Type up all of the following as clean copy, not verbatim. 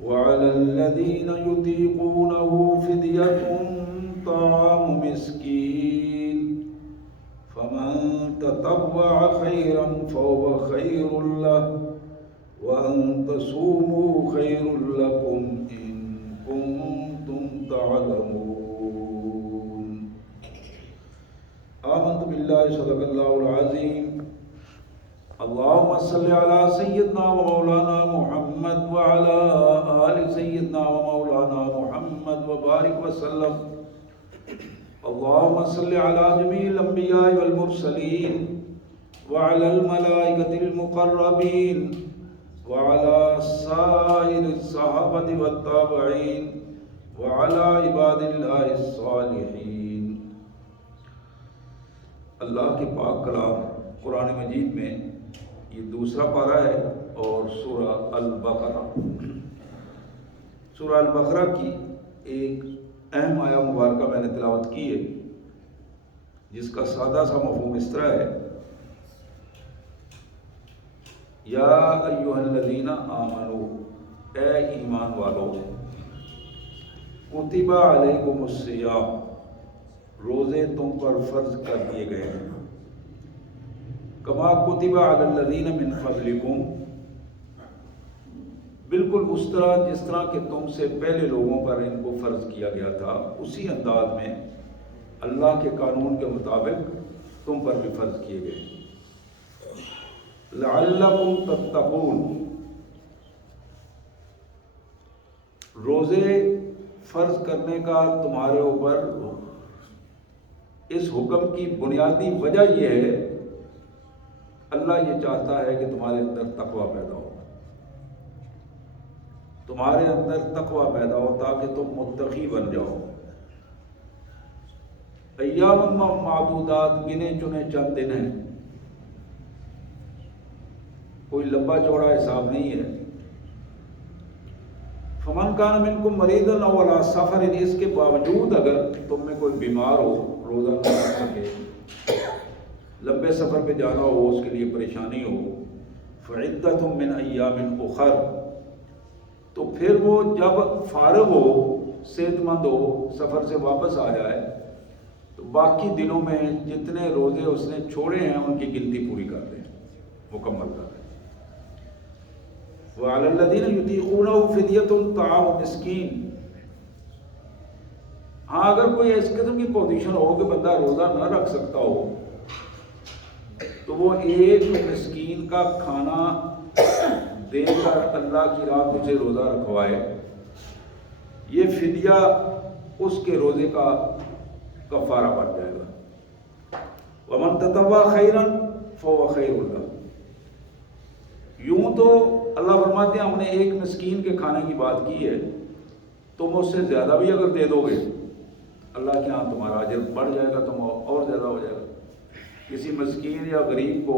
وعلى الذين يطيقونه فدية طعام مسكين فمن تطوع خيرا فهو خير له وأن تصوموا خير لكم إن كنتم تعلمون. آمنت بالله صدق الله العظيم. اللهم صل على سيدنا ومولانا محمد وعلى آل سيدنا ومولانا محمد وبارك وسلم. اللهم صل على جميع الأنبياء والمرسلين وعلى الملائكة المقربين وعلى سائر الصحابة والتابعين وعلى عباد الله الصالحین. اللہ کے پاک کلام قرآن مجید میں یہ دوسرا پارہ ہے اور سورہ البقرہ کی ایک اہم آیہ مبارکہ میں نے تلاوت کی ہے، جس کا سادہ سا مفہوم اس طرح ہے: یا ایھا الذین آمنوا، اے ایمان والو، کتب علیکم الصیام، روزے تم پر فرض کر دیے گئے ہیں، کما کتب علی الذین من قبلکم، بالکل اس طرح جس طرح کہ تم سے پہلے لوگوں پر ان کو فرض کیا گیا تھا، اسی انداز میں اللہ کے قانون کے مطابق تم پر بھی فرض کیے گئے. لعلکم تتقون، روزے فرض کرنے کا تمہارے اوپر اس حکم کی بنیادی وجہ یہ ہے، اللہ یہ چاہتا ہے کہ تمہارے اندر تقوی پیدا ہو، تمہارے اندر تقوی پیدا ہو تاکہ تم متقی بن جاؤ. ایام معدودات، گنے چنے چند دن ہیں، کوئی لمبا چوڑا حساب نہیں ہے. فمن کان منکم مریضا او علی سفر، اس کے باوجود اگر تم میں کوئی بیمار ہو، روزہ نہ رکھ سکے، لمبے سفر پہ جانا ہو، اس کے لیے پریشانی ہو، فعدۃ من ایام اخر، تو پھر وہ جب فارغ ہو، صحت مند ہو، سفر سے واپس آ جائے، تو باقی دنوں میں جتنے روزے اس نے چھوڑے ہیں ان کی گنتی پوری کر دیں، مکمل کر دیں. وعلی الذین یطیقونہ فدیۃ طعام مسکین، ہاں اگر کوئی اس قسم کی پوزیشن ہو کہ بندہ روزہ نہ رکھ سکتا ہو، تو وہ ایک مسکین کا کھانا دے کر اللہ کی راہ میں سے روزہ رکھوائے. یہ فدیہ اس کے روزے کا کفارہ بن جائے گا. ومن تطوع خیرا فهو خیر لہ، یوں تو اللہ فرماتے ہیں ہم نے ایک مسکین کے کھانے کی بات کی ہے، تم اس سے زیادہ بھی اگر دے دو گے، اللہ کے ہاں تمہارا اجر بڑھ جائے گا، تم اور زیادہ ہو جائے گا. کسی مسکین یا غریب کو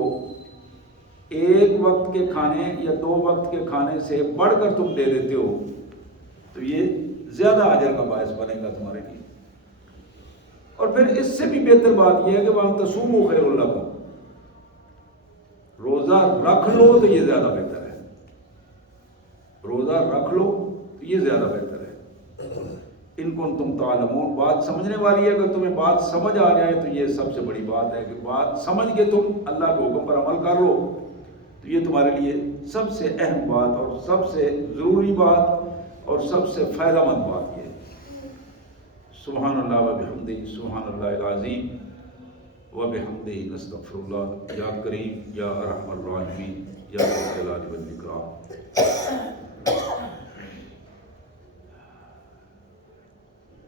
ایک وقت کے کھانے یا 2 وقت کے کھانے سے بڑھ کر تم دے دیتے ہو تو یہ زیادہ اجر کا باعث بنے گا تمہارے لیے. اور پھر اس سے بھی بہتر بات یہ ہے کہ وَأَن تَصُومُوا خَيْرٌ لَكُمْ، روزہ رکھ لو تو یہ زیادہ بہتر ہے، روزہ رکھ لو تو یہ زیادہ بہتر ہے. ان کنتم تعلمون، بات سمجھنے والی ہے، اگر تمہیں بات سمجھ آ جائے تو یہ سب سے بڑی بات ہے کہ بات سمجھ کے تم اللہ کے حکم پر عمل کر لو، تو یہ تمہارے لیے سب سے اہم بات اور سب سے ضروری بات اور سب سے فائدہ مند بات یہ ہے. سبحان اللہ و بحمدہ، سبحان اللہ العظیم و بحمدہ، نستغفر اللہ. یا کریم یا ارحم الراحمین یا ذو الجلال والاکرام.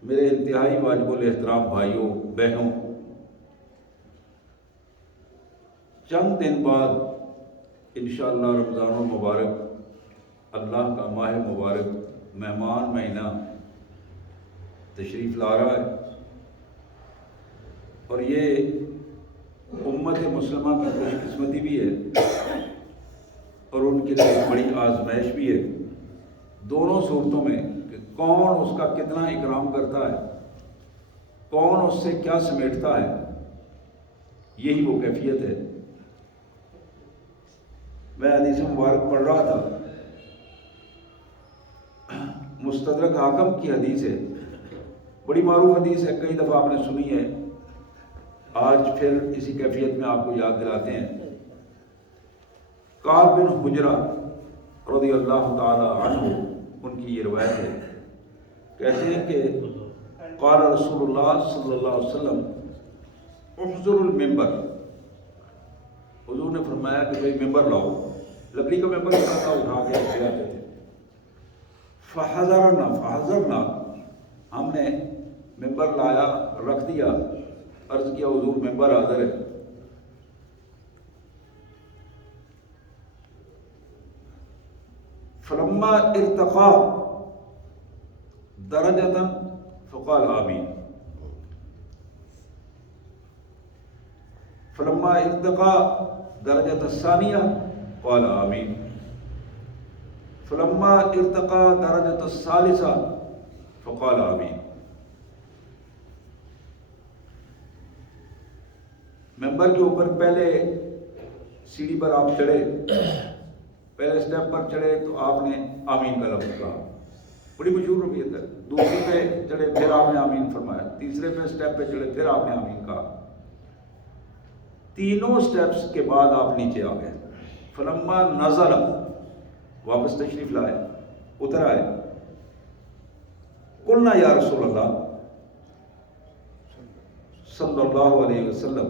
میرے انتہائی واجب الاحترام بھائیوں بہنوں، چند دن بعد انشاءاللہ رمضان المبارک، اللہ کا ماہ مبارک، مہمان مہینہ تشریف لا رہا ہے، اور یہ امت مسلمہ کی خوش قسمتی بھی ہے اور ان کے لیے بڑی آزمائش بھی ہے، دونوں صورتوں میں، کہ کون اس کا کتنا اکرام کرتا ہے، کون اس سے کیا سمیٹتا ہے. یہی وہ کیفیت ہے. میں حدیث مبارک پڑھ رہا تھا، مستدرک حاکم کی حدیث ہے، بڑی معروف حدیث ہے، کئی دفعہ آپ نے سنی ہے، آج پھر اسی کیفیت میں آپ کو یاد دلاتے ہیں۔ کعب بن حجرہ رضی اللہ تعالی عنہ، ان کی یہ روایت ہے، کہتے ہیں کہ قال رسول اللہ صلی اللہ علیہ وسلم احضر المنبر، حضور نے فرمایا کہ بھئی ممبر لاؤ، لکڑی کا ممبر ہوتا تھا، اٹھا کے چلاتے تھے۔ فحضرنا، ہم نے ممبر لایا، رکھ دیا، عرض کیا حضور ممبر حاضر ہے۔ فلما ارتقى درجة فقال آمین، فلما ارتقى درجة الثانية قال آمین، فلما ارتقى درجة الثالثة فقال آمین۔ ممبر کے اوپر پہلے سیڑھی پر آپ چڑھے، پہلے سٹیپ پر چڑھے تو آپ نے آمین کا لفظ کہا، بڑی مشہور روایت ہے۔ دوسری پہ چڑھے پھر آپ نے آمین فرمایا، تیسرے پہ سٹیپ پہ چڑھے پھر آپ نے آمین کہا، تینوں سٹیپس کے بعد آپ نیچے آ گئے۔ فلما نزل، واپس تشریف لائے، اتر آئے، قلنا یا رسول اللہ صلی اللہ علیہ وسلم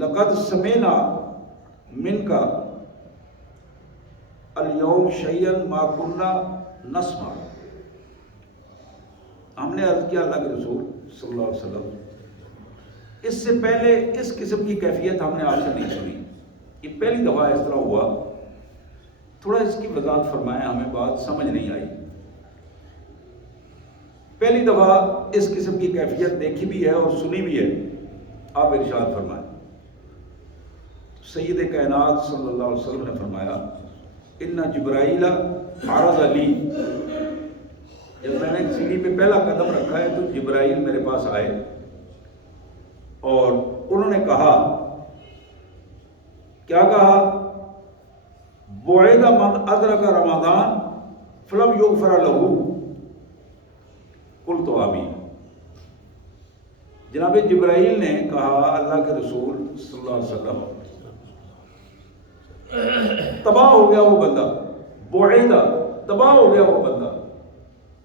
لقد سمعنا منک اليوم شیئا ما كنا نسمع، ہم نے عرض کیا اللہ کے رسول صلی اللہ علیہ وسلم اس سے پہلے اس قسم کی کیفیت ہم نے آج سے نہیں سنی، یہ پہلی دفعہ اس طرح ہوا، تھوڑا اس کی وضاحت فرمائیں، ہمیں بات سمجھ نہیں آئی، پہلی دفعہ اس قسم کی کیفیت دیکھی بھی ہے اور سنی بھی ہے، آپ ارشاد فرمائیں۔ سید کائنات صلی اللہ علیہ وسلم نے فرمایا ان جبرائیل عرض لی، جب میں نے سیڑھی پہ پہلا قدم رکھا ہے تو جبرائیل میرے پاس آئے اور انہوں نے کہا، کیا کہا؟ بعید من ادرک رمضان فلم یغفر لہ قلت آمین۔ جناب جبرائیل نے کہا اللہ کے رسول صلی اللہ علیہ وسلم تباہ ہو گیا وہ بندہ، بعیدہ تباہ ہو گیا وہ بندہ،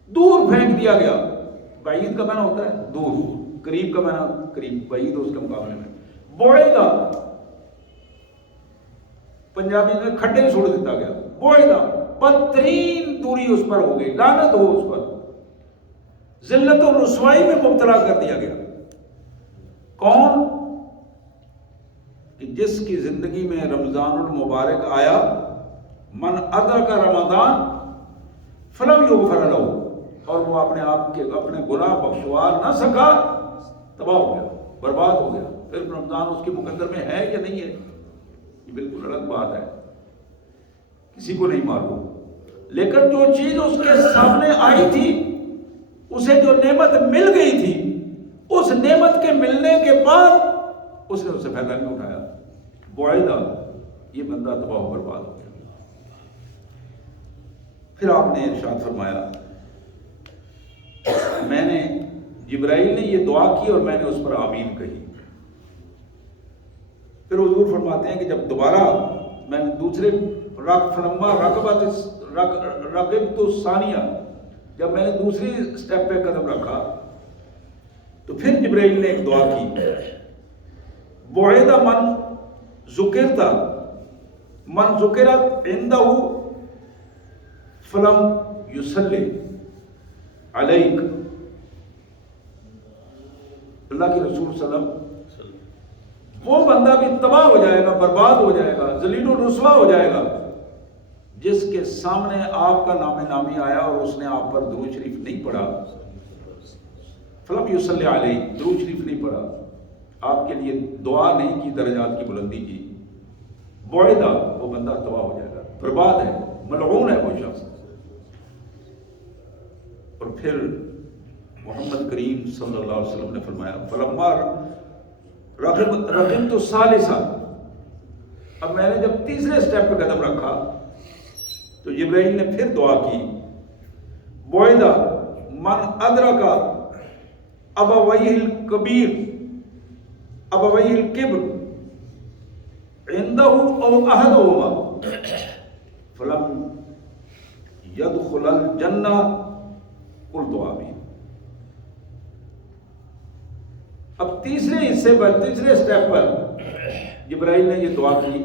دور پھینک دیا گیا، بعید کا معنی ہوتا ہے دور، قریب کا معنی قریب، بعید اس کے مقابلے میں، بعیدہ پنجابی میں کھڈے چھوڑ دیتا گیا، بعیدہ بدترین دوری اس پر ہو گئی، لعنت ہو اس پر، ذلت و رسوائی میں مبتلا کر دیا گیا۔ کون؟ کہ جس کی زندگی میں رمضان المبارک آیا، من ادرک رمضان فلم یغفر لہ، اور وہ اپنے آپ کے اپنے گناہ بخشوا نہ سکا، تباہ ہو گیا، برباد ہو گیا۔ پھر رمضان اس کے مقدر میں ہے یا نہیں ہے، یہ بالکل الگ بات ہے، کسی کو نہیں معلوم، لیکن جو چیز اس کے سامنے آئی تھی، اسے جو نعمت مل گئی تھی، اس نعمت کے ملنے کے بعد اس نے اسے فائدہ نہیں اٹھایا، بعیدہ، یہ بندہ تباہ و برباد ہو گیا۔ پھر آپ نے ارشاد فرمایا، میں نے جبرائیل نے یہ دعا کی اور میں نے اس پر آمین کہی۔ پھر حضور فرماتے ہیں کہ جب دوبارہ میں نے دوسرے فلما رقبت الثانیہ، جب میں نے دوسری سٹیپ پہ قدم رکھا تو پھر جبرائیل نے ایک دعا کی، بعید من ذکرت عندہ فلم یصلی علیک، اللہ کے رسول صلی اللہ علیہ وسلم، وہ بندہ بھی تباہ ہو جائے گا، برباد ہو جائے گا، ذلیل و رسوا ہو جائے گا جس کے سامنے آپ کا نام نامی آیا اور اس نے آپ پر درود شریف نہیں پڑھا، فلم یصلی علیہ، درود شریف نہیں پڑھا، آپ کے لیے دعا نہیں کی، درجات کی بلندی کی، بعیدہ، وہ بندہ تباہ ہو جائے گا، برباد ہے، ملعون ہے وہ شخص۔ اور پھر محمد کریم صلی اللہ علیہ وسلم نے فرمایا، فلما رقبت الثالثہ، اب میں نے جب تیسرے سٹیپ پہ قدم رکھا تو جبرائیل نے پھر دعا کی، بعیدہ من ادرک ابویہ الکبیر ابویہ الکبر عنده او احدهما فلم يدخل الجنہ قلت آمین۔ اب تیسرے حصے پر، تیسرے سٹیپ پر جبرائیل نے یہ دعا کی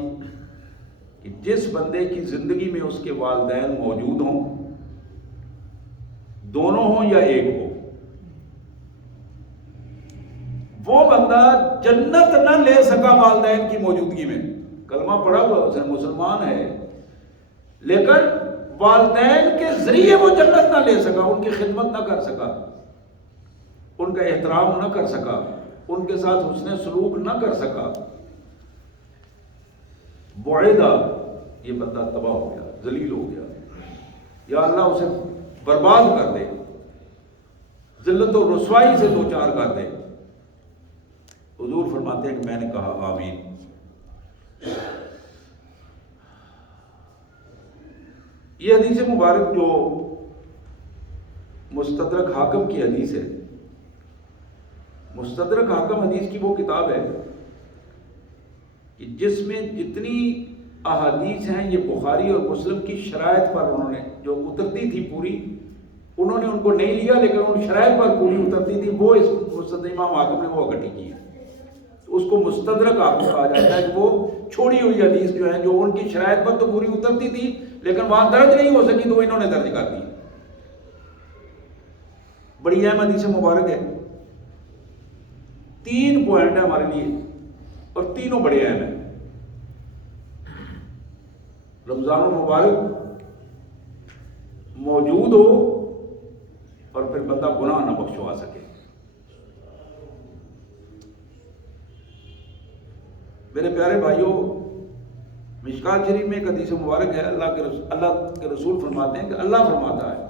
کہ جس بندے کی زندگی میں اس کے والدین موجود ہوں، دونوں ہوں یا ایک ہو، وہ بندہ جنت نہ لے سکا والدین کی موجودگی میں۔ کلمہ پڑھا ہوا اس نے، مسلمان ہے، لیکن والدین کے ذریعے وہ جنت نہ لے سکا، ان کی خدمت نہ کر سکا، ان کا احترام نہ کر سکا، ان کے ساتھ حسن سلوک نہ کر سکا۔ بعیدہ، یہ بندہ تباہ ہو گیا، ذلیل ہو گیا، یا اللہ اسے برباد کر دے، ذلت و رسوائی سے دوچار کر دے۔ حضور فرماتے ہیں کہ میں نے کہا آمین۔ یہ حدیث مبارک جو مستدرک حاکم کی حدیث ہے، مستدرک حاکم حدیث کی وہ کتاب ہے کہ جس میں جتنی احادیث ہیں یہ بخاری اور مسلم کی شرائط پر انہوں نے جو اترتی تھی پوری، انہوں نے ان کو نہیں لیا لیکن ان شرائط پر پوری اترتی تھی، وہ اس مستدرک امام حاکم نے وہ اکٹھی کی ہے۔ اس کو مستدرک حاکم کہا جاتا ہے کہ وہ چھوڑی ہوئی حدیث جو ہے، جو ان کی شرائط پر تو پوری اترتی تھی لیکن وہاں درج نہیں ہو سکی تو انہوں نے درج کر دی۔ بڑی اہم حدیث مبارک ہے، 3 پوائنٹ ہیں ہمارے لیے اور تینوں بڑے اہم ہیں۔ رمضان المبارک موجود ہو اور پھر بندہ گناہ نہ بخشوا سکے۔ میرے پیارے بھائیوں، مشکات شریف میں ایک حدیث مبارک ہے، اللہ کے رسول فرماتے ہیں کہ اللہ فرماتا ہے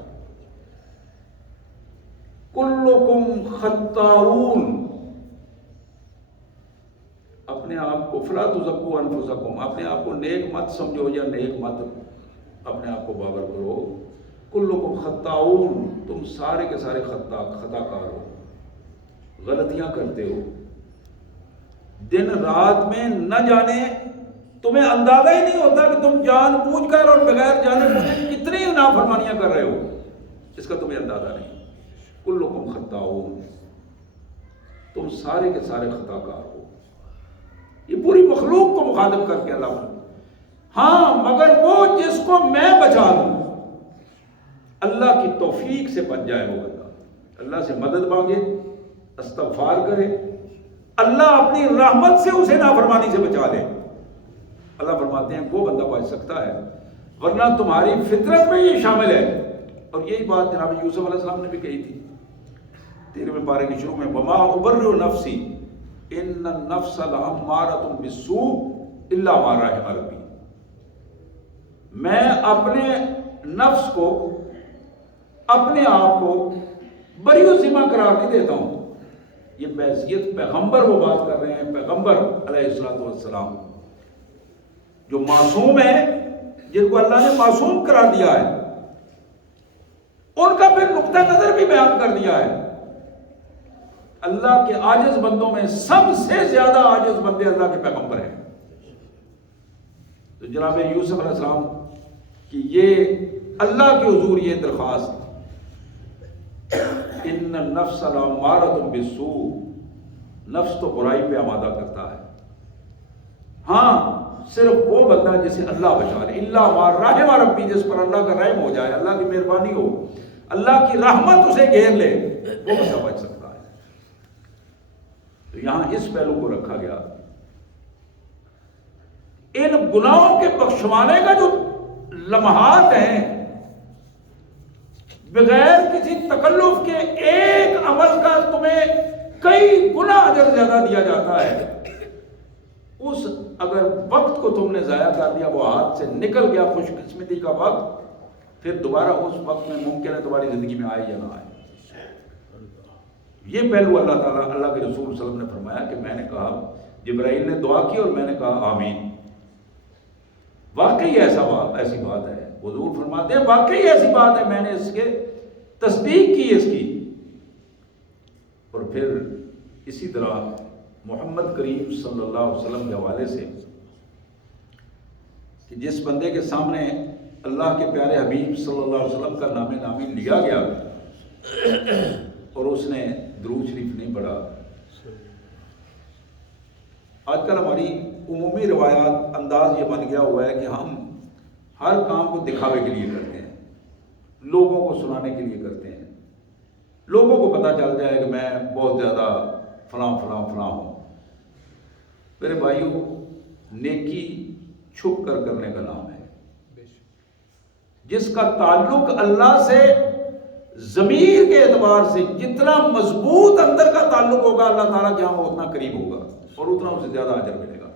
کلکم خطاؤون، اپنے آپ کو فلا تزکوا انفسکم، اپنے آپ کو نیک مت سمجھو یا نیک مت اپنے آپ کو باور کرو، کلکم خطاؤون، تم سارے کے سارے خطا کار ہو، غلطیاں کرتے ہو، دن رات میں نہ جانے تمہیں اندازہ ہی نہیں ہوتا کہ تم جان بوجھ کر اور بغیر جانے بوجھے کتنی نافرمانیاں کر رہے ہو، اس کا تمہیں اندازہ نہیں۔ کلکم خطاؤون، تم سارے کے سارے خطا کار ہو، یہ پوری مخلوق کو مخاطب کر کے اللہ نے، ہاں مگر وہ جس کو میں بچا دوں، اللہ کی توفیق سے بچ جائے وہ بندہ، اللہ سے مدد مانگے، استغفار کرے، اللہ اپنی رحمت سے اسے نافرمانی سے بچا لے، اللہ فرماتے ہیں وہ بندہ بچ سکتا ہے، ورنہ تمہاری فطرت میں یہ شامل ہے۔ اور یہی بات جناب یوسف علیہ السلام نے بھی کہی تھی 13ویں پارے کے شروع میں، وما ابرئ نفسی ان النفس لامارۃ بالسوء الا ما رحم ربی، میں اپنے نفس کو، اپنے آپ کو بری و ذمہ قرار نہیں دیتا ہوں۔ یہ بحیثیت پیغمبر وہ بات کر رہے ہیں، پیغمبر علیہ الصلوۃ والسلام جو معصوم ہے، جن کو اللہ نے معصوم قرار دیا ہے، ان کا پھر نقطہ نظر بھی بیان کر دیا ہے۔ اللہ کے عاجز بندوں میں سب سے زیادہ عاجز بندے اللہ کے پیغمبر ہیں۔ تو جناب یوسف علیہ السلام کی یہ اللہ کے حضور یہ درخواست، ان النفس لامارۃ بالسوء، نفس تو برائی پہ آمادہ کرتا ہے، ہاں صرف وہ بندہ جسے اللہ بچا لے، الا ما رحم ربی، جس پر اللہ کا رحم ہو جائے، اللہ کی مہربانی ہو، اللہ کی رحمت اسے گھیر لے، وہ بندہ بچ سکتا ہے۔ تو یہاں اس پہلو کو رکھا گیا، ان گناہوں کے بخشوانے کا جو لمحات ہیں، بغیر کسی تکلف کے ایک عمل کا تمہیں کئی گنا اجر زیادہ دیا جاتا ہے، اس اگر وقت کو تم نے ضائع کر دیا، وہ ہاتھ سے نکل گیا خوش قسمتی کا وقت، پھر دوبارہ اس وقت میں ممکن ہے تمہاری زندگی میں آئے یا نہ آئے۔ یہ پہلو اللہ تعالیٰ، اللہ کے رسول صلی اللہ علیہ وسلم نے فرمایا کہ میں نے کہا، جبرائیل نے دعا کی اور میں نے کہا آمین۔ واقعی ایسی بات ہے، حضور فرماتے ہیں واقعی ایسی بات ہے، میں نے اس کے تصدیق کی اس کی۔ اور پھر اسی طرح محمد کریم صلی اللہ علیہ وسلم کے حوالے سے کہ جس بندے کے سامنے اللہ کے پیارے حبیب صلی اللہ علیہ وسلم کا نام نامی لیا گیا اور اس نے درود شریف نہیں پڑھا۔ آج کل ہماری عمومی روایات انداز یہ بن گیا ہوا ہے کہ ہم ہر کام کو دکھاوے کے لیے کرتے ہیں، لوگوں کو سنانے کے لیے کرتے ہیں، لوگوں کو پتہ چل جائے کہ میں بہت زیادہ فلاں فلاں فلاں ہوں۔ میرے بھائیوں، نیکی چھپ کر کرنے کا نام ہے۔ جس کا تعلق اللہ سے ضمیر کے اعتبار سے جتنا مضبوط اندر کا تعلق ہوگا، اللہ تعالیٰ کے ہاں وہ اتنا قریب ہوگا اور اتنا اسے زیادہ اجر ملے گا۔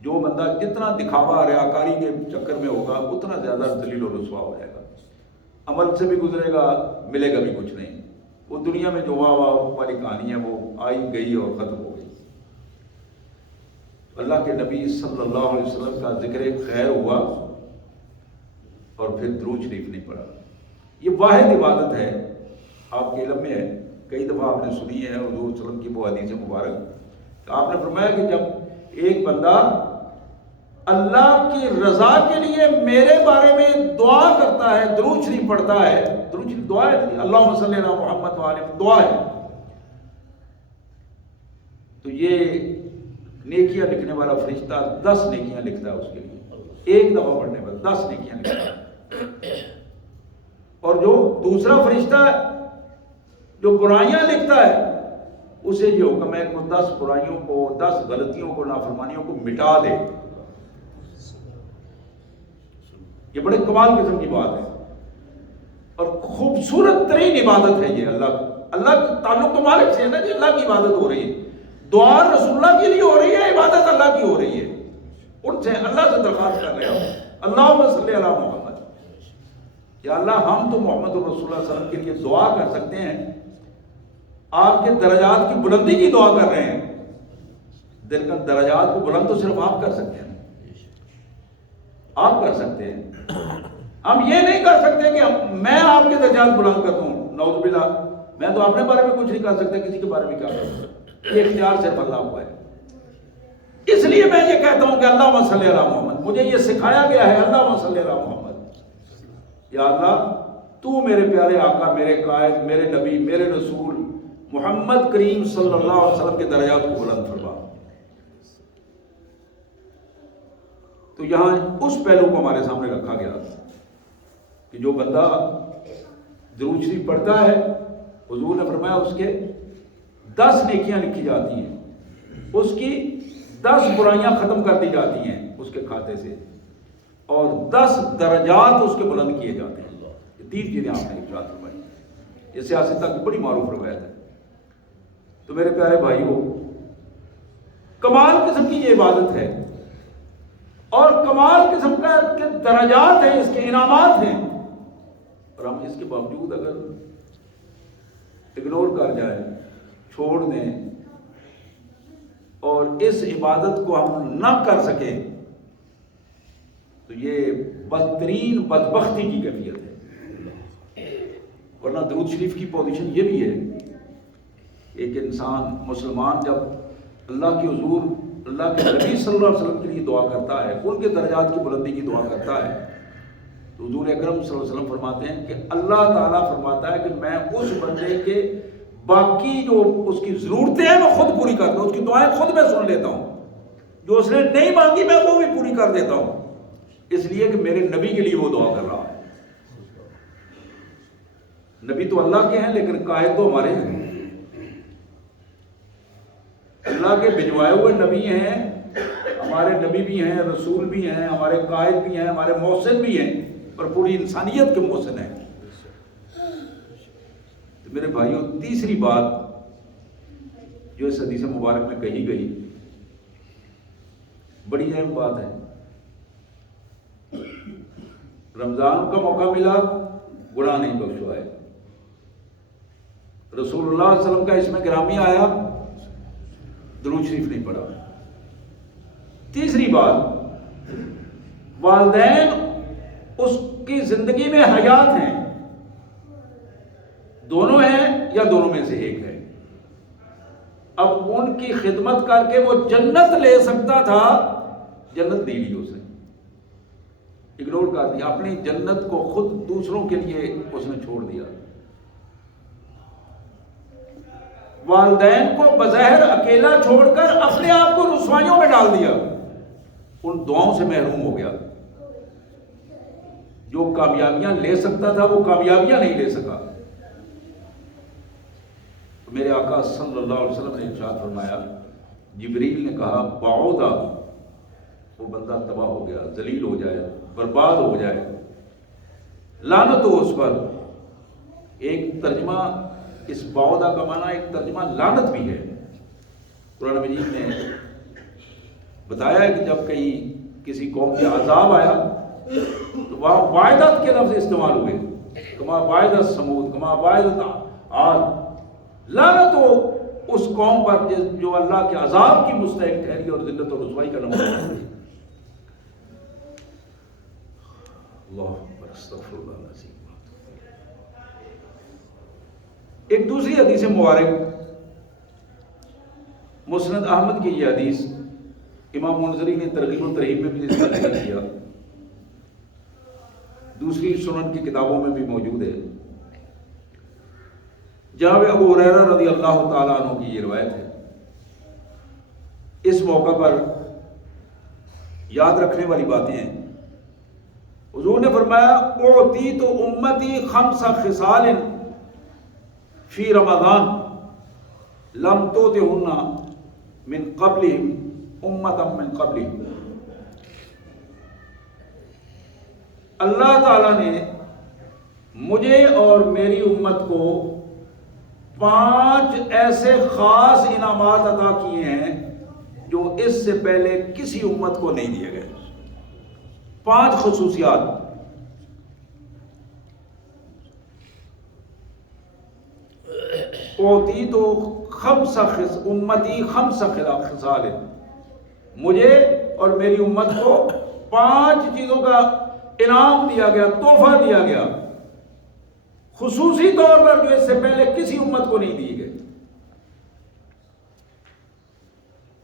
جو بندہ جتنا دکھاوا ریاکاری کے چکر میں ہوگا اتنا زیادہ ذلیل و رسوا ہو جائے گا، عمل سے بھی گزرے گا، ملے گا بھی کچھ نہیں۔ وہ دنیا میں جو واہ واہ والی کہانی ہے وہ آئی گئی اور ختم ہو گئی۔ اللہ کے نبی صلی اللہ علیہ وسلم کا ذکر خیر ہوا اور پھر درود شریف نہیں پڑھا۔ یہ واحد عبادت ہے، آپ کے علم میں ہے، کئی دفعہ آپ نے سنی ہے حضور صلی اللہ علیہ وسلم کی وہ حدیث مبارک۔ تو آپ نے فرمایا کہ جب ایک بندہ اللہ کی رضا کے لیے میرے بارے میں دعا کرتا ہے، درود شریف پڑھتا ہے، درود شریف دعا ہے، اللہم صلی علی محمد وعلی دعا ہے، تو یہ نیکیاں لکھنے والا فرشتہ 10 نیکیاں لکھتا ہے اس کے لیے، ایک دفعہ پڑھنے پر 10 نیکیاں لکھتا ہے۔ اور جو دوسرا فرشتہ جو برائیاں لکھتا ہے اسے یہ حکم ہے کہ وہ 10 برائیوں کو، 10 غلطیوں کو، نافرمانیوں کو مٹا دے۔ یہ بڑے کمال قسم کی بات ہے اور خوبصورت ترین عبادت ہے یہ۔ اللہ کا تعلق تو مالک سے ہے نا جی، اللہ کی عبادت ہو رہی ہے، دعا رسول اللہ کے لیے ہو رہی ہے، عبادت اللہ کی ہو رہی ہے، ان سے اللہ سے درخواست کر رہے ہو اللہم صلی علی محمد، یا اللہ ہم تو محمد رسول اللہ صلی اللہ علیہ وسلم کے لیے دعا کر سکتے ہیں، آپ کے درجات کی بلندی کی دعا کر رہے ہیں۔ دل کا درجات کو بلند تو صرف آپ کر سکتے ہیں، آپ کر سکتے ہیں، ہم یہ نہیں کر سکتے کہ میں آپ کے درجات بلند کر دوں، نعوذ باللہ، میں تو اپنے بارے میں کچھ نہیں کر سکتا، کسی کے بارے میں کیا کروں، یہ اختیار صرف اللہ ہوا ہے۔ اس لیے میں یہ کہتا ہوں کہ اللہم صلی علی محمد، مجھے یہ سکھایا گیا ہے اللہم صلی علی محمد، یا اللہ تو میرے پیارے آقا، میرے قائد، میرے نبی، میرے رسول محمد کریم صلی اللہ علیہ وسلم کے درجات کو بلند فرما۔ تو یہاں اس پہلو کو ہمارے سامنے رکھا گیا کہ جو بندہ درود شریف پڑھتا ہے، حضور نے فرمایا اس کے 10 نیکیاں لکھی جاتی ہیں، اس کی 10 برائیاں ختم کر دی جاتی ہیں اس کے کھاتے سے، اور 10 درجات اس کے بلند کیے جاتے ہیں۔ یہ 3 چیزیں آپ نے ارشاد فرمائی، یہ سیاستہ کی بڑی معروف روایت ہے۔ تو میرے پیارے بھائیوں، کمال قسم کی یہ عبادت ہے اور کمال قسم کا کے درجات ہیں، اس کے انعامات ہیں، اور ہم اس کے باوجود اگر اگنور کر جائیں، چھوڑ دیں اور اس عبادت کو ہم نہ کر سکیں تو یہ بدترین بدبختی کی کیفیت ہے۔ ورنہ درود شریف کی پوزیشن یہ بھی ہے، ایک انسان مسلمان جب اللہ کے حضور، اللہ کے نبی صلی اللہ علیہ وسلم کے لیے دعا کرتا ہے، ان کے درجات کی بلندی کی دعا کرتا ہے، تو حضور اکرم صلی اللہ علیہ وسلم فرماتے ہیں کہ اللہ تعالیٰ فرماتا ہے کہ میں اس بندے کے باقی جو اس کی ضرورتیں ہیں میں خود پوری کرتا ہوں، اس کی دعائیں خود میں سن لیتا ہوں، جو اس نے نہیں مانگی میں وہ بھی پوری کر دیتا ہوں، اس لیے کہ میرے نبی کے لیے وہ دعا کر رہا ہے۔ نبی تو اللہ کے ہیں لیکن قائد تو ہمارے ہیں، اللہ کے بھجوائے ہوئے نبی ہیں، ہمارے نبی بھی ہیں، رسول بھی ہیں، ہمارے قائد بھی ہیں، ہمارے محسن بھی ہیں، اور پوری انسانیت کے محسن ہیں۔ تو میرے بھائیوں، تیسری بات جو اس حدیث مبارک میں کہی گئی بڑی اہم بات ہے۔ رمضان کا موقع ملا، گناہ نہیں بخشوائے، رسول اللہ صلی اللہ علیہ وسلم کا اسم گرامی آیا، درود شریف نہیں پڑھا۔ تیسری بات والدین اس کی زندگی میں حیات ہیں، دونوں ہیں یا دونوں میں سے ایک ہے. اب ان کی خدمت کر کے وہ جنت لے سکتا تھا، جنت نہیں لی اس نے، اگنور کر دیا. اپنی جنت کو خود دوسروں کے لیے اس نے چھوڑ دیا. والدین کو بظاہر اکیلا چھوڑ کر اپنے آپ کو رسوائیوں میں ڈال دیا، ان دعاؤں سے محروم ہو گیا. جو کامیابیاں لے سکتا تھا وہ کامیابیاں نہیں لے سکا. میرے آقا صلی اللہ علیہ وسلم نے ارشاد فرمایا، جبریل نے کہا بعودا، وہ بندہ تباہ ہو گیا، ذلیل ہو جائے، برباد ہو جائے، لعنت ہو اس پر. ایک ترجمہ اس بعودا کا معنی ایک ترجمہ لعنت بھی ہے. قرآن مجید نے بتایا ہے کہ جب کہیں کسی قوم کے عذاب آیا تو وہاں وعدت کے لفظ استعمال ہوئے، کما وعدت سمود، کما وعدت عاد. لعنت ہو اس قوم پر جو اللہ کے عذاب کی مستحق ٹھہری اور ذلت اور رسوائی کا نمونہ ہے. اللہ اکبر، استغفر اللہ العظیم. ایک دوسری حدیث مبارک، مسند احمد کی یہ حدیث امام منذری نے ترغیب و ترہیب میں بھی اس کا ذکر کیا، دوسری سنن کی کتابوں میں بھی موجود ہے. جناب ابو ہریرہ رضی اللہ تعالیٰ عنہ کی یہ روایت ہے. اس موقع پر یاد رکھنے والی باتیں ہیں. حضور نے فرمایا اعطیت امتی خمس خصال فی رمضان لم تؤتہن من قبلہم امتا من قبلہم. اللہ تعالیٰ نے مجھے اور میری امت کو 5 ایسے خاص انعامات عطا کیے ہیں جو اس سے پہلے کسی امت کو نہیں دیے گئے. 5 خصوصیات. اوتیت خمس امتی خمس خصال، مجھے اور میری امت کو 5 چیزوں کا انعام دیا گیا، تحفہ دیا گیا، خصوصی طور پر جو اس سے پہلے کسی امت کو نہیں دی گئی.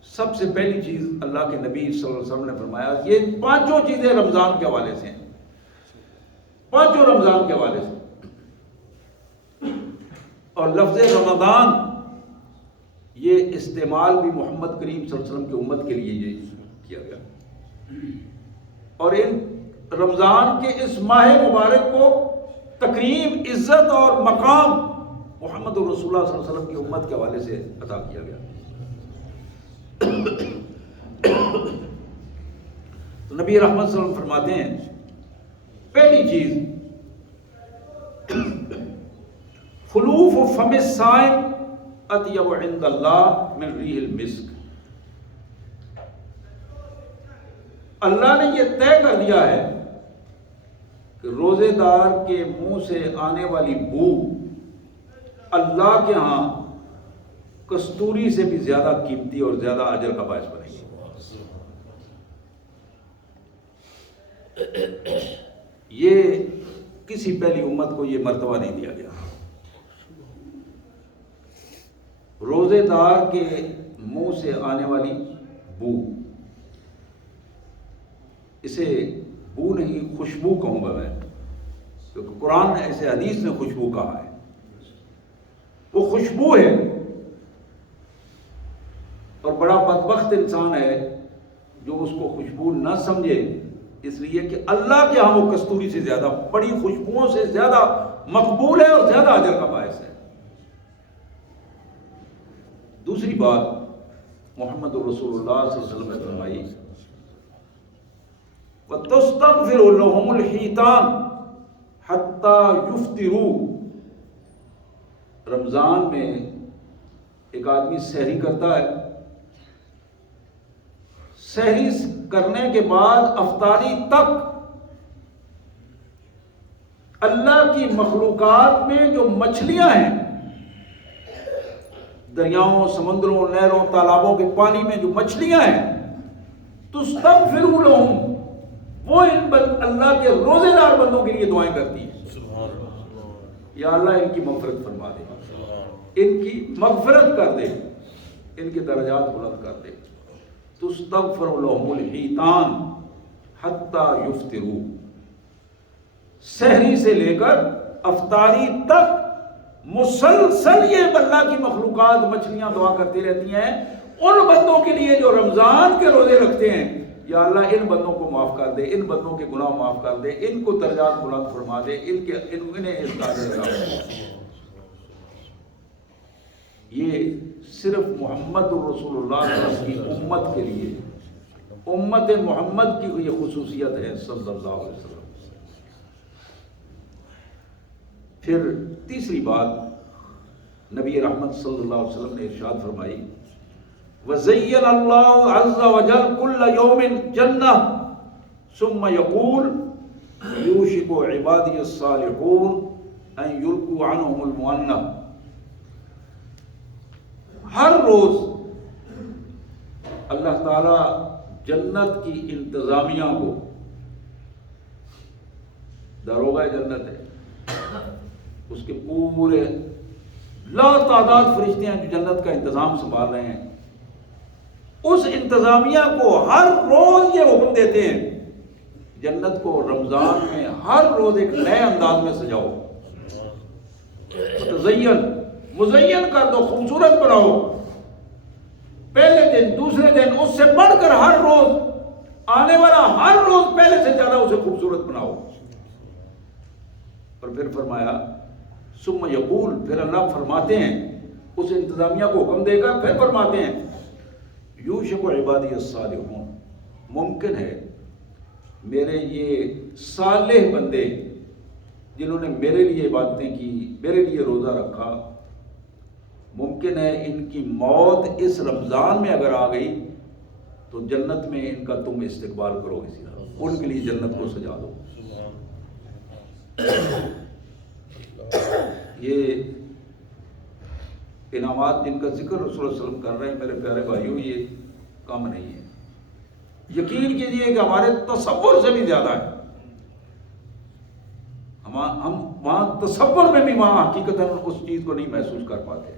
سب سے پہلی چیز اللہ کے نبی صلی اللہ علیہ وسلم نے فرمایا، یہ 5 چیزیں رمضان کے حوالے سے ہیں، 5 رمضان کے حوالے سے. اور لفظ رمضان یہ استعمال بھی محمد کریم صلی اللہ علیہ وسلم کی امت کے لیے یہ کیا گیا. اور ان رمضان کے اس ماہ مبارک کو تکریم، عزت اور مقام محمد رسول اللہ صلی اللہ علیہ وسلم کی امت کے حوالے سے عطا کیا گیا. تو نبی رحمت صلی اللہ علیہ وسلم فرماتے ہیں پہلی چیز خلوف فم الصائم اطیب عند اللہ من ریح المسک. اللہ نے یہ طے کر دیا ہے کہ روزے دار کے منہ سے آنے والی بو اللہ کے ہاں کستوری سے بھی زیادہ قیمتی اور زیادہ اجر کا باعث بنے گی. یہ کسی پہلی امت کو یہ مرتبہ نہیں دیا گیا. روزے دار کے منہ سے آنے والی بو، اسے بو نہیں خوشبو کہوں گا میں، کیونکہ قرآن نے ایسے حدیث میں خوشبو کہا ہے. وہ خوشبو ہے. اور بڑا بدبخت انسان ہے جو اس کو خوشبو نہ سمجھے، اس لیے کہ اللہ کے ہاں وہ کستوری سے زیادہ، بڑی خوشبوؤں سے زیادہ مقبول ہے اور زیادہ اجر کا باعث ہے. دوسری بات محمد رسول اللہ صلی اللہ علیہ وسلم نے فرمائی وَتَسْتَغْفِرُ لَهُمُ الْحِيطَانِ حَتَّى يُفْطِرُوا. رمضان میں ایک آدمی سحری کرتا ہے، سحری کرنے کے بعد افطاری تک اللہ کی مخلوقات میں جو مچھلیاں ہیں، دریاؤں، سمندروں، نہروں، تالابوں کے پانی میں جو مچھلیاں ہیں، تستغفر لہم، وہ اللہ کے روزے دار بندوں کے لیے دعائیں کرتی ہیں، یا اللہ ان کی مغفرت فرما دے، ان کی مغفرت کر دے، ان کے درجات بلند کر دے۔ تستغفر لهم الحیتان حتی یفطروا، سحری سے لے کر افطاری تک مسلسل یہ اللہ کی مخلوقات مچھلیاں دعا کرتی رہتی ہیں ان بندوں کے لیے جو رمضان کے روزے رکھتے ہیں، یا اللہ ان بندوں کو معاف کر دے، ان بندوں کے گناہ معاف کر دے، ان کو درجات بلند فرما دے، انہیں اس قابل بنا۔ یہ صرف محمد رسول اللہ صلی اللہ علیہ وسلم کی امت کے لیے، امت محمد کی یہ خصوصیت ہے صلی اللہ علیہ وسلم۔ پھر تیسری بات نبی رحمت صلی اللہ علیہ وسلم نے ارشاد فرمائی، وَزَيَّنَ اللَّهُ عَزَّ وَجَلَّ كُلَّ يَوْمٍ جَنَّةً ثُمَّ يَقُولُ يُوشِكُ عِبَادِيَ الصَّالِحُونَ أَن يُلْقُوا عَنْهُمُ الْمُؤَنَّةَ، ہر روز اللہ تعالی جنت کی انتظامیہ کو، داروغہ جنت ہے، اس کے پورے لا تعداد فرشتے ہیں جو جنت کا انتظام سنبھال رہے ہیں، اس انتظامیہ کو ہر روز یہ حکم دیتے ہیں جنت کو رمضان میں ہر روز ایک نئے انداز میں سجاؤ، مزین کر دو، خوبصورت بناؤ، پہلے دن دوسرے دن اس سے بڑھ کر ہر روز آنے والا ہر روز پہلے سے زیادہ اسے خوبصورت بناؤ۔ اور پھر فرمایا ثم یقول، پھر اللہ فرماتے ہیں اس انتظامیہ کو حکم دے کر پھر فرماتے ہیں یوشک عبادی الصالحون، ممکن ہے میرے یہ صالح بندے جنہوں نے میرے لیے عبادتیں کی، میرے لیے روزہ رکھا، ممکن ہے ان کی موت اس رمضان میں اگر آ گئی تو جنت میں ان کا تم استقبال کرو، اسی طرح ان کے لیے جنت کو سجا دو۔ یہ انعامات جن کا ذکر رسول اللہ علیہ وسلم کر رہے ہیں میرے پیارے بھائیوں، یہ کم نہیں ہے، یقین کیجئے کہ ہمارے تصور سے بھی زیادہ ہے۔ ہم وہاں تصور میں بھی وہاں حقیقت اس چیز کو نہیں محسوس کر پاتے،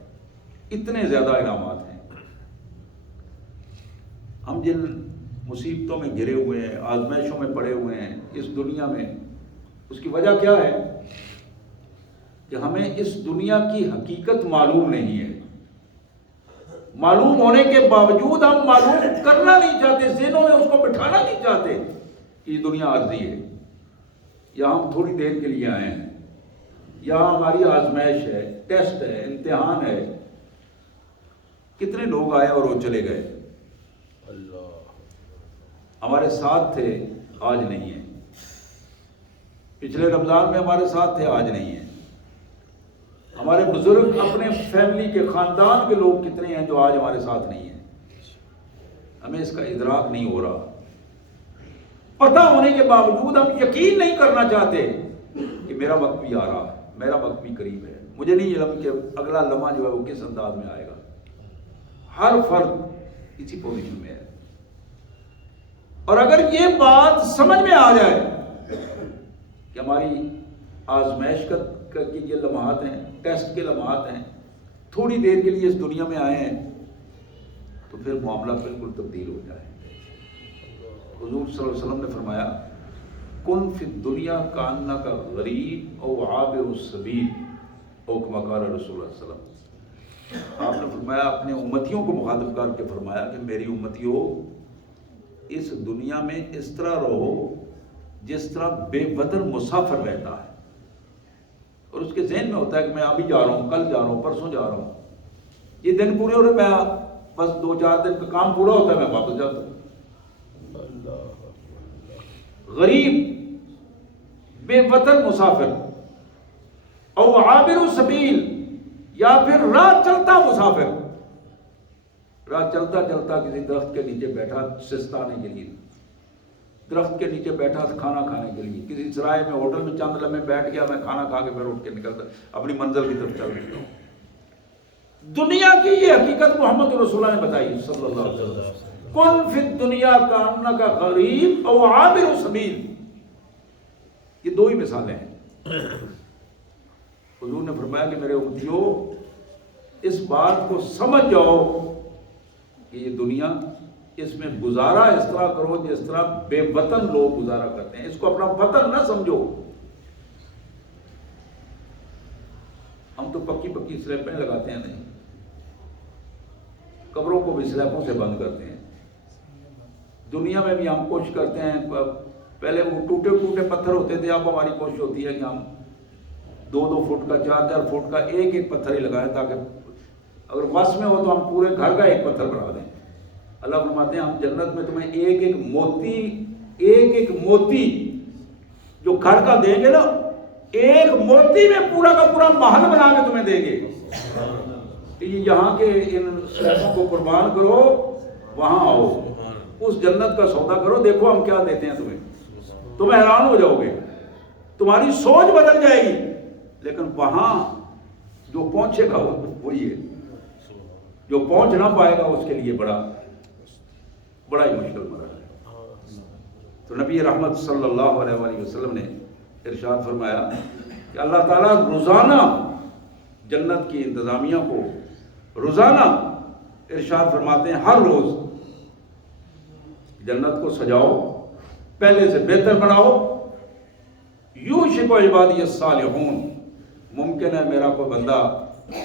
اتنے زیادہ انعامات ہیں۔ ہم جن مصیبتوں میں گھرے ہوئے ہیں، آزمائشوں میں پڑے ہوئے ہیں اس دنیا میں، اس کی وجہ کیا ہے کہ ہمیں اس دنیا کی حقیقت معلوم نہیں ہے، معلوم ہونے کے باوجود ہم معلوم کرنا نہیں چاہتے، ذہنوں میں اس کو بٹھانا نہیں چاہتے کہ یہ دنیا عارضی ہے، یا ہم تھوڑی دیر کے لیے آئے ہیں، یا ہماری آزمائش ہے، ٹیسٹ ہے، امتحان ہے۔ کتنے لوگ آئے اور وہ چلے گئے، ہمارے ساتھ تھے آج نہیں ہیں، پچھلے رمضان میں ہمارے ساتھ تھے آج نہیں ہیں۔ ہمارے بزرگ اپنے فیملی کے خاندان کے لوگ کتنے ہیں جو آج ہمارے ساتھ نہیں ہیں، ہمیں اس کا ادراک نہیں ہو رہا۔ پتہ ہونے کے باوجود ہم یقین نہیں کرنا چاہتے کہ میرا وقت بھی آ رہا ہے، میرا وقت بھی قریب ہے، مجھے نہیں علم کہ اگلا لمحہ جو ہے وہ کس انداز میں آئے گا۔ ہر فرد اسی پوزیشن میں ہے، اور اگر یہ بات سمجھ میں آ جائے کہ ہماری آزمائش کے یہ لمحات ہیں، ٹیسٹ کے لمحات ہیں، تھوڑی دیر کے لیے اس دنیا میں آئے ہیں، تو پھر معاملہ بالکل تبدیل ہو جائے۔ حضور صلی اللہ علیہ وسلم نے فرمایا کن فی الدنیا کانک غریب او عابر السبیل، او کما قال رسول اللہ صلی اللہ علیہ وسلم۔ آپ نے فرمایا، اپنے امتیوں کو مخاطب کر کے فرمایا کہ میری امتیوں، اس دنیا میں اس طرح رہو جس طرح بے وطن مسافر رہتا ہے، اور اس کے ذہن میں ہوتا ہے کہ میں ابھی جا رہا ہوں، کل جا رہا ہوں، پرسوں جا رہا ہوں، یہ دن پورے ہو رہے، میں بس 2-4 دن کا کام پورا ہوتا ہے میں واپس جاتا ہوں۔ غریب، بے وطن مسافر، او عابر السبیل، یا پھر راہ چلتا مسافر، راہ چلتا چلتا کسی درخت کے نیچے بیٹھا سستانے کے لیے، درخت کے نیچے بیٹھا کھانا کھانے کے لیے، کسی سرائے میں ہوٹل میں چند لمحے بیٹھ گیا، میں کھانا کھا کے پھر اٹھ کے نکلتا اپنی منزل کی طرف چل رہتا ہوں۔ دنیا کی یہ حقیقت محمد رسول اللہ نے بتائی صلی اللہ علیہ وسلم، کن فی الدنیا کانک غریب او عابر سبیل. یہ دو ہی مثالیں ہیں. حضور نے فرمایا کہ میرے امتیوں اس بات کو سمجھ جاؤ کہ یہ دنیا، اس میں گزارا اس طرح کرو جس طرح بے وطن لوگ گزارا کرتے ہیں. اس کو اپنا وطن نہ سمجھو. ہم تو پکی سلیپیں لگاتے ہیں نہیں، قبروں کو بھی سلیپوں سے بند کرتے ہیں. دنیا میں بھی ہم کوشش کرتے ہیں، پہلے وہ ٹوٹے پتھر ہوتے تھے، اب ہماری کوشش ہوتی ہے کہ ہم 2 فٹ کا 4 فٹ کا ایک پتھر ہی لگائیں تاکہ اگر بس میں ہو تو ہم پورے گھر کا ایک پتھر بنا دیں. اللہ فرماتے ہیں ہم جنت میں تمہیں ایک موتی جو گھر کا دیں گے نا، ایک موتی میں پورا کا پورا محل بنا کے تمہیں دیں گے. یہاں کے ان سلیبوں کو قربان کرو، وہاں آؤ، اس جنت کا سودا کرو، دیکھو ہم کیا دیتے ہیں تمہیں حیران ہو جاؤ گے، تمہاری سوچ بدل جائے گی. لیکن وہاں جو پہنچے گا وہی ہے، جو پہنچ نہ پائے گا اس کے لیے بڑا ہی مشکل مرحلہ ہے. تو نبی رحمت صلی اللہ علیہ وآلہ وسلم نے ارشاد فرمایا کہ اللہ تعالیٰ روزانہ جنت کی انتظامیہ کو روزانہ ارشاد فرماتے ہیں ہر روز جنت کو سجاؤ، پہلے سے بہتر بناؤ. یوشک عبادی الصالحون، ممکن ہے میرا کوئی بندہ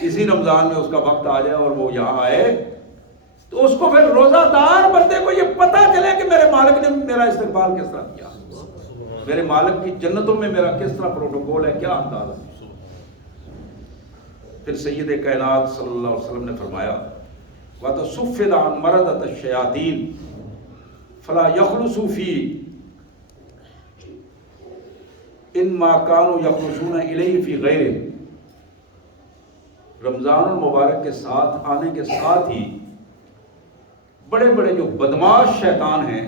اسی رمضان میں اس کا وقت آ جائے اور وہ یہاں آئے تو اس کو پھر روزہ دار بندے کو یہ پتا چلے کہ میرے مالک نے میرا استقبال کس طرح کیا، میرے مالک کی جنتوں میں میرا کس طرح پروٹوکول ہے، کیا انداز ہے. پھر سید کائنات صلی اللہ علیہ وسلم نے فرمایا وَتَصُفِّدَ عَنْ مَرَدَةَ الشَّيَاطِينِ فَلَا يَخْلُصُ فِي إِنْمَا كَانُوا يَخْلُصُونَ إِلَيْهِ فِي غَيْرِهِ. رمضان المبارک کے ساتھ آنے کے ساتھ ہی بڑے بڑے جو بدماش شیطان ہیں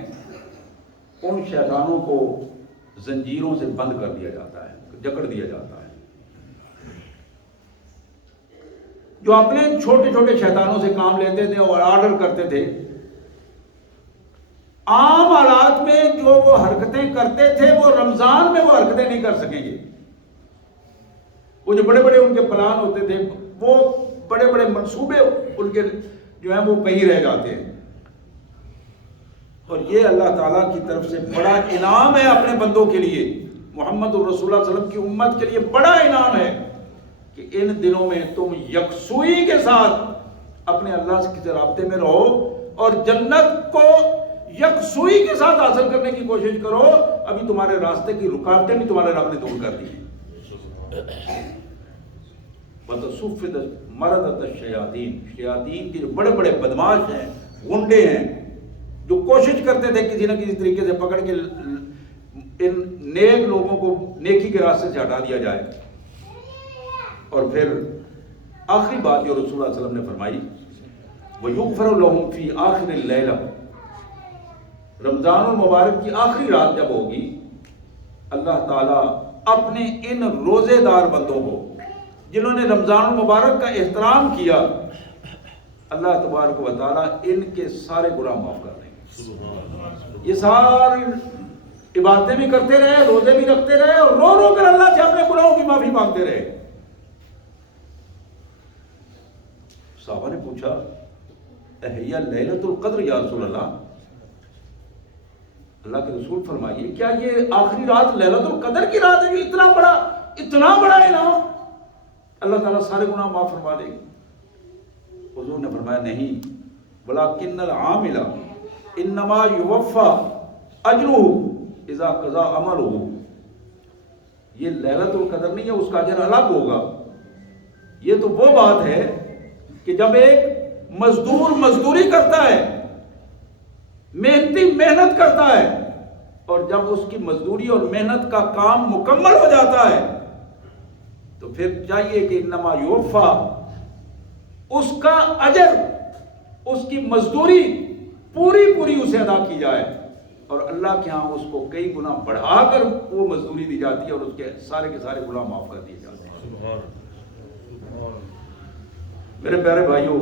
ان شیطانوں کو زنجیروں سے بند کر دیا جاتا ہے، جکڑ دیا جاتا ہے. جو اپنے چھوٹے شیطانوں سے کام لیتے تھے اور آرڈر کرتے تھے، عام حالات میں جو وہ حرکتیں کرتے تھے وہ رمضان میں وہ حرکتیں نہیں کر سکیں گے. وہ جو بڑے بڑے ان کے پلان ہوتے تھے، وہ بڑے بڑے منصوبے ان کے جو ہیں وہ کہیں رہ جاتے ہیں. اور یہ اللہ تعالیٰ کی طرف سے بڑا انعام ہے اپنے بندوں کے لیے، محمد الرسول اللہ علیہ وسلم کی امت کے لیے بڑا انعام ہے کہ ان دنوں میں تم یکسوئی کے ساتھ اپنے اللہ کے رابطے میں رہو اور جنت کو یکسوئی کے ساتھ حاصل کرنے کی کوشش کرو. ابھی تمہارے راستے کی رکاوٹیں بھی تمہارے رب نے دور کر دی ہیں. وَتَصُفِّدَ مَرَدَةَ الشَّيَاطِينِ، شیاطین کے جو بڑے بڑے بدماش ہیں، غنڈے ہیں، جو کوشش کرتے تھے کسی نہ کسی طریقے سے پکڑ کے ان نیک لوگوں کو نیکی کے راستے سے ہٹا دیا جائے. اور پھر آخری بات جو رسول اللہ صلی اللہ علیہ وسلم نے فرمائی وَيُغْفَرُ لَهُمْ فِي آخِرِ اللَّيْلَةِ، رمضان المبارک کی آخری رات جب ہوگی اللہ تعالیٰ اپنے ان روزے دار بندوں کو جنہوں نے رمضان المبارک کا احترام کیا، اللہ تبارک و تعالیٰ ان کے سارے گناہ معاف کر دیں گے. یہ ساری عبادتیں بھی کرتے رہے، روزے بھی رکھتے رہے اور رو رو کر اللہ سے اپنے گناہوں کی معافی مانگتے رہے. صحابہ نے پوچھا اہیا لیلۃ القدر یا رسول اللہ، اللہ کے رسول فرمائیے کیا یہ آخری رات لیلۃ القدر کی رات ہے؟ اتنا بڑا انعام، اللہ تعالیٰ سارے گناہ معاف فرما دے گی. حضور نے فرمایا نہیں، وَلَكِنَّ الْعَامِلَ إِنَّمَا يُوَفَّى أَجْرُهُ إِذَا قَضَى عَمَلُهُ. یہ لیلۃ القدر نہیں ہے، اس کا اجر الگ ہوگا. یہ تو وہ بات ہے کہ جب ایک مزدور مزدوری کرتا ہے، محنتی محنت کرتا ہے، اور جب اس کی مزدوری اور محنت کا کام مکمل ہو جاتا ہے تو پھر چاہیے کہ انما یوفا، اس کا اجر، اس کی مزدوری پوری اسے ادا کی جائے. اور اللہ کے ہاں اس کو کئی گنا بڑھا کر وہ مزدوری دی جاتی ہے اور اس کے سارے گناہ معاف کر دیے جاتے ہیں. میرے پیارے بھائیوں،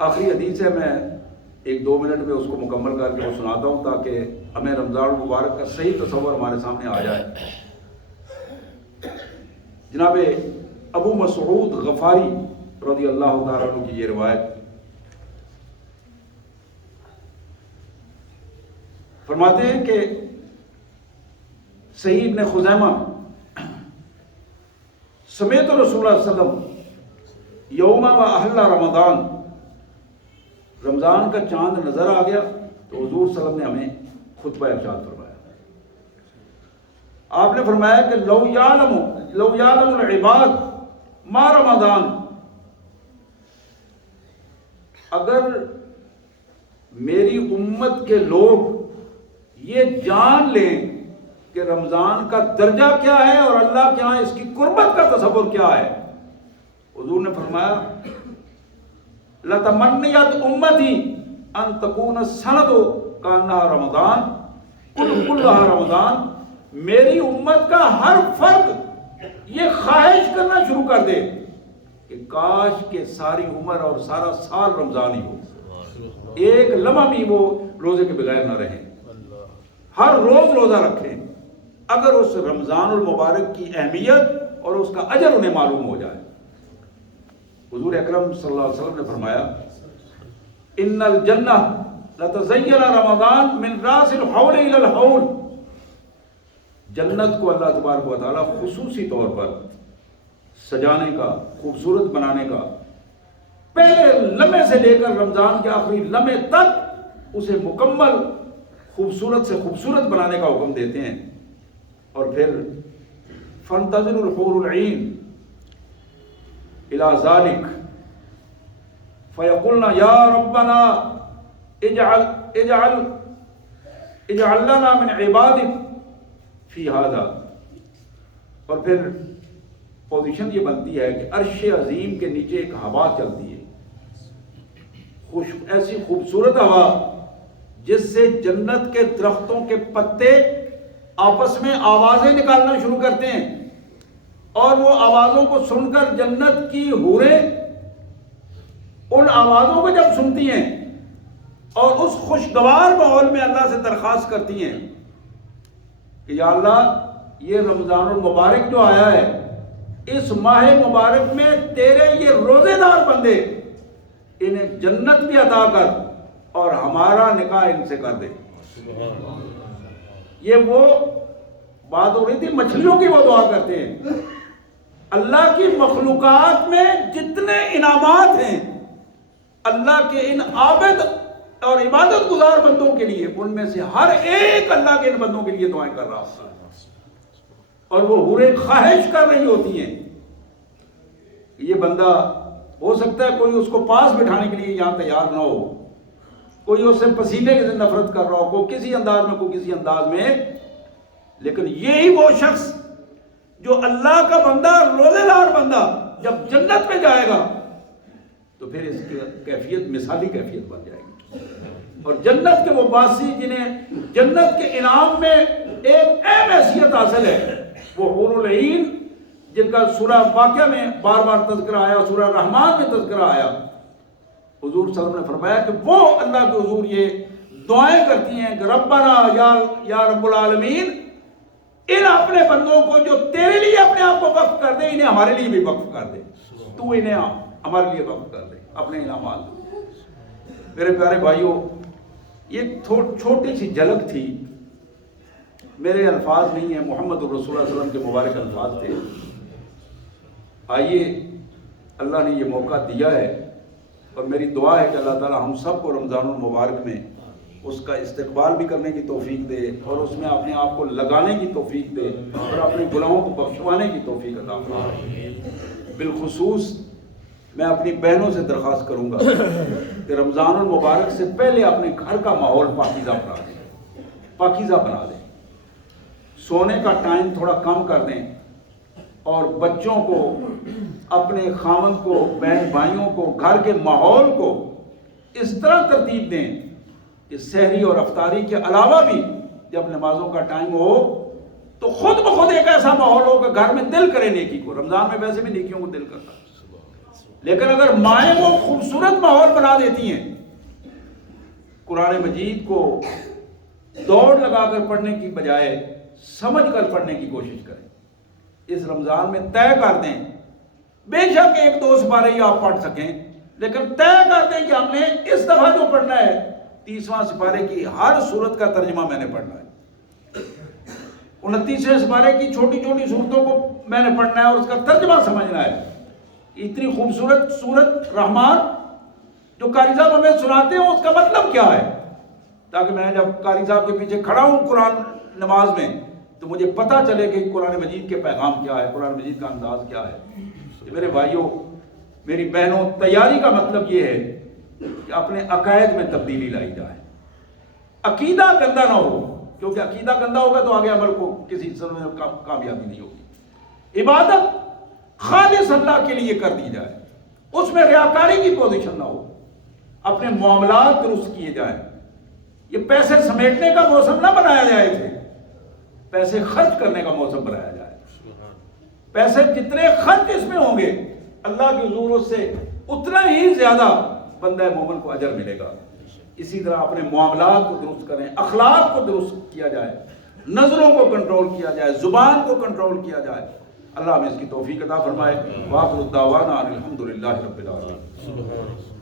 آخری حدیث ہے، میں 1-2 منٹ میں اس کو مکمل کر کے وہ سناتا ہوں تاکہ ہمیں رمضان المبارک کا صحیح تصور ہمارے سامنے آ جائے۔ جناب ابو مسعود غفاری رضی اللہ تعالیٰ عنہ کی یہ روایت، فرماتے ہیں کہ سعید ابن خزیمہ سمیت رسول اللہ صلی اللہ علیہ وسلم یوم و احل رمضان، رمضان کا چاند نظر آ گیا تو حضور صلی اللہ علیہ وسلم نے ہمیں خطبہ ارشاد فرمایا۔ آپ نے فرمایا کہ لو یعلم العباد ما رمضان، اگر میری امت کے لوگ یہ جان لیں کہ رمضان کا درجہ کیا ہے اور اللہ کے ہاں اس کی قربت کا تصور کیا ہے، حضور نے فرمایا لتمنیت امتی ان تکون السنۃ کانہا رمضان کلھا رمضان، میری امت کا ہر فرد یہ خواہش کرنا شروع کر دے کہ کاش کہ ساری عمر اور سارا سال رمضان ہی ہو، ایک لمحہ بھی وہ روزے کے بغیر نہ رہیں، ہر روز روزہ رکھیں، اگر اس رمضان المبارک کی اہمیت اور اس کا اجر انہیں معلوم ہو جائے۔ حضور اکرم صلی اللہ علیہ وسلم نے فرمایا ان الجنہ لتزین رمضان من راس الحول الی الحول، جنت کو اللہ تبارک و تعالیٰ خصوصی طور پر سجانے کا، خوبصورت بنانے کا، پہلے لمحے سے لے کر رمضان کے آخری لمحے تک اسے مکمل خوبصورت سے خوبصورت بنانے کا حکم دیتے ہیں۔ اور پھر فانتظر الحور العین الى ذلك فیقولنا یا ربنا اجعل لنا من عبادک فی هذا، اور پھر پوزیشن یہ بنتی ہے کہ عرش عظیم کے نیچے ایک ہوا چلتی ہے، ایسی خوبصورت ہوا جس سے جنت کے درختوں کے پتے آپس میں آوازیں نکالنا شروع کرتے ہیں، اور وہ آوازوں کو سن کر جنت کی حوریں ان آوازوں کو جب سنتی ہیں اور اس خوشگوار ماحول میں اللہ سے درخواست کرتی ہیں کہ یا اللہ یہ رمضان المبارک جو آیا ہے، اس ماہ مبارک میں تیرے یہ روزے دار بندے انہیں جنت بھی عطا کر اور ہمارا نکاح ان سے کر دے۔ یہ وہ بات ہو رہی تھی مچھلیوں کی، وہ دعا کرتے ہیں اللہ کی مخلوقات میں جتنے انعامات ہیں اللہ کے ان عابد اور عبادت گزار بندوں کے لیے، ان میں سے ہر ایک اللہ کے ان بندوں کے لیے دعائیں کر رہا ہوتا ہے، اور وہ حوریں خواہش کر رہی ہوتی ہیں۔ یہ بندہ ہو سکتا ہے کوئی اس کو پاس بٹھانے کے لیے یہاں تیار نہ ہو، کوئی اس سے پسینے سے نفرت کر رہا ہو، کوئی کسی انداز میں کوئی کسی انداز میں، لیکن یہی وہ شخص جو اللہ کا بندہ، روزے دار بندہ جب جنت میں جائے گا تو پھر اس کی کیفیت مثالی کیفیت بن جائے گی، اور جنت کے وہ باسی جنہیں جنت کے انعام میں ایک اہم حیثیت حاصل ہے، وہ حور العین جن کا سورہ واقعہ میں بار بار تذکرہ آیا، سورہ رحمان میں تذکرہ آیا، حضور صلی اللہ علیہ وسلم نے فرمایا کہ وہ اللہ کے حضور یہ دعائیں کرتی ہیں کہ ربنا یا رب العالمین، ان اپنے بندوں کو جو تیرے لیے اپنے آپ کو وقف کر دے، انہیں ہمارے لیے بھی وقف کر دے، تو انہیں ہمارے لیے وقف کر دے اپنے انعامات۔ میرے پیارے بھائیوں، یہ چھوٹی سی جھلک تھی، میرے الفاظ نہیں ہیں، محمد الرسول صلی اللہ علیہ وسلم کے مبارک الفاظ تھے۔ آئیے، اللہ نے یہ موقع دیا ہے اور میری دعا ہے کہ اللہ تعالی ہم سب کو رمضان المبارک میں اس کا استقبال بھی کرنے کی توفیق دے اور اس میں اپنے آپ کو لگانے کی توفیق دے اور اپنے گناہوں کو بخشوانے کی توفیق عطا فرمائے۔ بالخصوص میں اپنی بہنوں سے درخواست کروں گا کہ رمضان المبارک سے پہلے اپنے گھر کا ماحول پاکیزہ بنا دیں، سونے کا ٹائم تھوڑا کم کر دیں، اور بچوں کو، اپنے خاوند کو، بہن بھائیوں کو، گھر کے ماحول کو اس طرح ترتیب دیں کہ سحری اور افطاری کے علاوہ بھی جب نمازوں کا ٹائم ہو تو خود بخود ایک ایسا ماحول ہو کہ گھر میں دل کرے نیکی کو۔ رمضان میں ویسے بھی نیکیوں کو دل کرتا ہے، لیکن اگر مائیں وہ خوبصورت ماحول بنا دیتی ہیں، قرآن مجید کو دوڑ لگا کر پڑھنے کی بجائے سمجھ کر پڑھنے کی کوشش کریں. اس رمضان میں طے کر دیں، بے شک ایک دو سپارے ہی آپ پڑھ سکیں، لیکن طے کر دیں کہ ہم نے اس دفعہ جو پڑھنا ہے 30واں سپارے کی ہر سورت کا ترجمہ میں نے پڑھنا ہے، 29ویں سپارے کی چھوٹی چھوٹی صورتوں کو میں نے پڑھنا ہے اور اس کا ترجمہ سمجھنا ہے. اتنی خوبصورت سورت رحمان جو قاری صاحب ہمیں سناتے ہیں اس کا مطلب کیا ہے، تاکہ میں جب قاری صاحب کے پیچھے کھڑا ہوں قرآن نماز میں تو مجھے پتہ چلے کہ قرآن مجید کے پیغام کیا ہے، قرآن مجید کا انداز کیا ہے. میرے بھائیوں، میری بہنوں، تیاری کا مطلب یہ ہے کہ اپنے عقائد میں تبدیلی لائی جائے. عقیدہ گندا نہ ہو، کیونکہ عقیدہ گندا ہوگا تو آگے عمل کو کسی سر میں کامیابی نہیں ہوگی. عبادت خالص اللہ کے لیے کر دی جائے، اس میں ریاکاری کی پوزیشن نہ ہو، اپنے معاملات درست کیے جائیں. یہ پیسے سمیٹنے کا موسم نہ بنایا جائے اسے، پیسے خرچ کرنے کا موسم بنایا جائے. پیسے جتنے خرچ اس میں ہوں گے اللہ کے حضور اس سے اتنا ہی زیادہ بندہ مومن کو اجر ملے گا. اسی طرح اپنے معاملات کو درست کریں، اخلاق کو درست کیا جائے، نظروں کو کنٹرول کیا جائے، زبان کو کنٹرول کیا جائے. اللہ ہمیں اس کی توفیق عطا فرمائے. وآخر الدعوانا ان الحمد للہ رب العالمین.